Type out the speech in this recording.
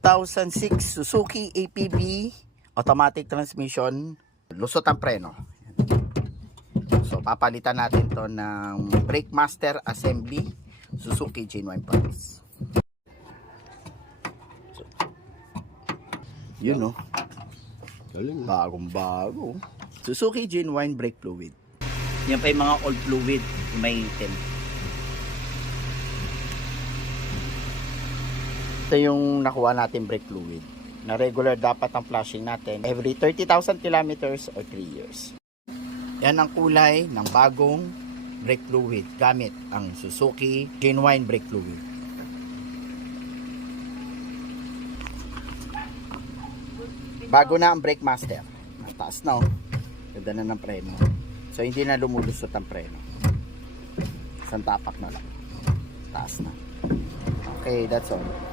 2006 Suzuki APB automatic transmission, lusot ang preno. So papalitan natin to ng Brake Master Assembly Suzuki Genuine Parts. So, yun no, bagong bago Suzuki Genuine Brake Fluid. Yan pa yung mga old fluid, may item. Ito yung nakuha natin brake fluid na regular dapat ang flushing natin every 30,000 kilometers or 3 years. Yan ang kulay ng bagong brake fluid gamit ang Suzuki Genuine Brake Fluid. Bago na ang Brake Master. Mataas na oh. Ganda na ng preno. So hindi na lumulusot ang preno. Isang tapak na lang. Taas na. Okay, that's all.